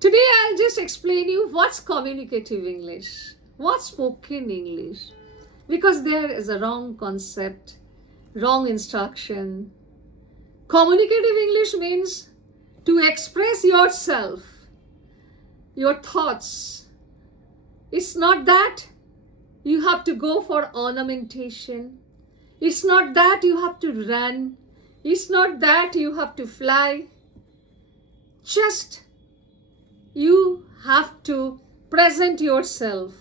Today I'll just explain you what's communicative English, what's spoken English, because there is a wrong concept, wrong instruction. Communicative English means to express yourself, your thoughts. It's not that you have to go for ornamentation. It's not that you have to run. It's not that you have to fly. Just you have to present yourself.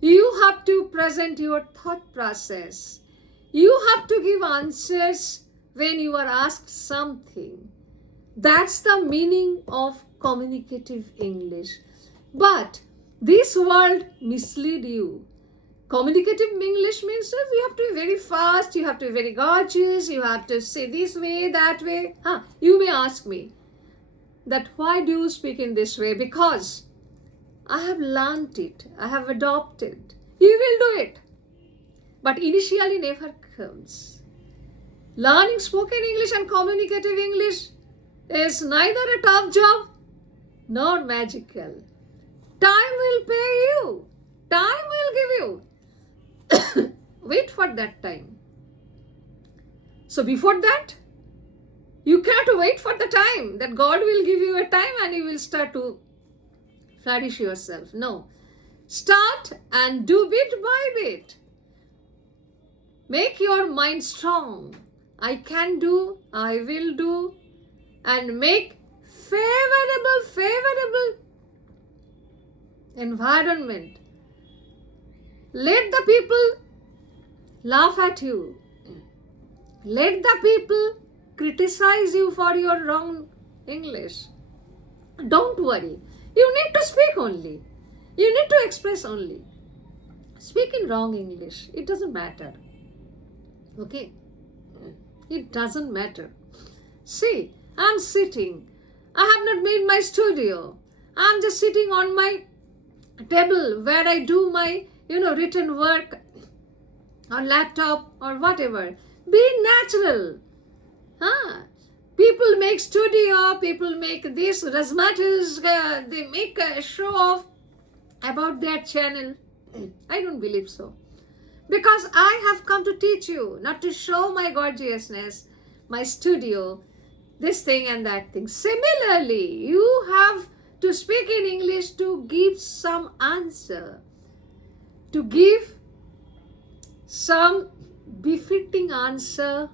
You have to present your thought process. You have to give answers when you are asked something. That's the meaning of communicative English. But this world mislead you. Communicative English means that you have to be very fast, you have to be very gorgeous, you have to say this way, that way. You may ask me that why do you speak in this way? Because I have learnt it, I have adopted. You will do it. But initially never comes. Learning spoken English and communicative English is neither a tough job nor magical. Time will pay you. Time will give you. Wait for that time. So before that, you cannot wait for the time that God will give you a time and you will start to flourish yourself. No. Start and do bit by bit. Make your mind strong. I can do, I will do, and make favorable environment. Let the people laugh at you. Let the people criticize you for your wrong English. Don't worry. You need to speak only. You need to express only. Speak in wrong English. It doesn't matter. Okay? It doesn't matter. See, I'm sitting. I have not made my studio. I'm just sitting on my table where I do my, written work on laptop or whatever. Be natural. People make studio, people make this, razzmatazz, they make a show off about their channel. I don't believe so. Because I have come to teach you, not to show my gorgeousness, my studio, this thing and that thing. Similarly, you have to speak in English to give some answer, to give some befitting answer,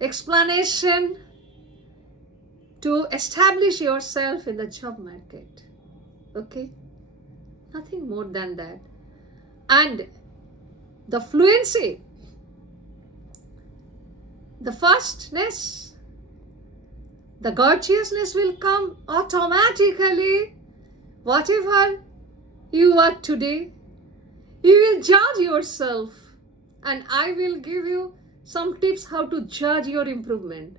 explanation, to establish yourself in the job market. Okay? Nothing more than that. And the fluency, the fastness, the gorgeousness will come automatically. Whatever you are today, you will judge yourself, and I will give you some tips how to judge your improvement.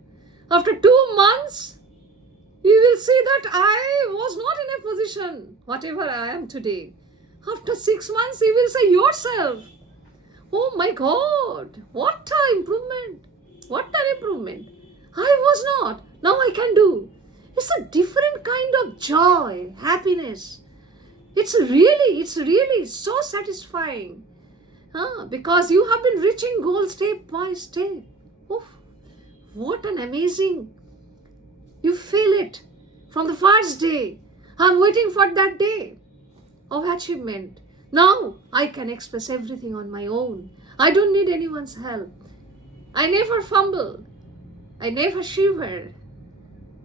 After 2 months, you will see that I was not in a position, whatever I am today. After 6 months, you will say yourself, oh my God, what an improvement. What an improvement. I was not. Now I can do. It's a different kind of joy, happiness. It's really so satisfying. Because you have been reaching goals step by step. Oof, what an amazing. You feel it from the first day. I'm waiting for that day of achievement. Now I can express everything on my own. I don't need anyone's help. I never fumble. I never shiver.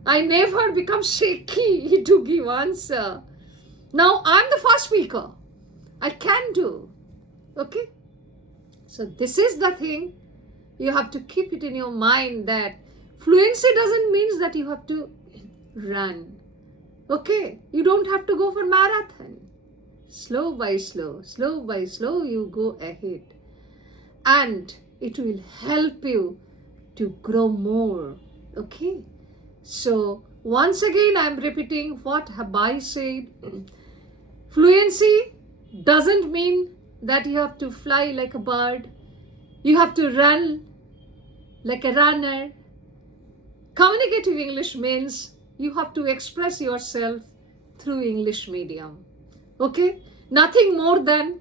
I never become shaky to give answer. Now I'm the first speaker. I can do. Okay? So this is the thing. You have to keep it in your mind that fluency doesn't mean that you have to run. Okay? You don't have to go for marathon. Slow by slow you go ahead. And it will help you to grow more. Okay? So once again I'm repeating what Habai said. Fluency doesn't mean that you have to fly like a bird. You have to run like a runner. Communicative English means you have to express yourself through English medium. Okay? Nothing more than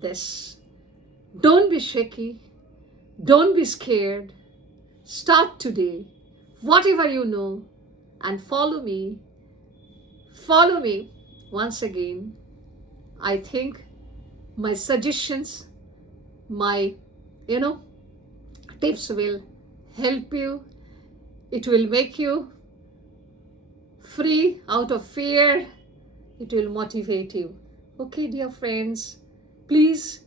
this. Don't be shaky. Don't be scared. Start today, whatever you know, and follow me. Follow me once again. I think my suggestions, my, tips will help you. It will make you free out of fear. It will motivate you. Okay, dear friends, please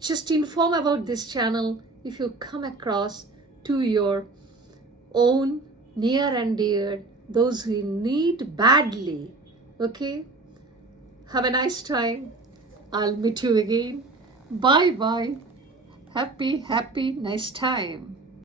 just inform about this channel if you come across to your own near and dear, those who need badly. Okay? Have a nice time. I'll meet you again. Bye bye. Happy, nice time.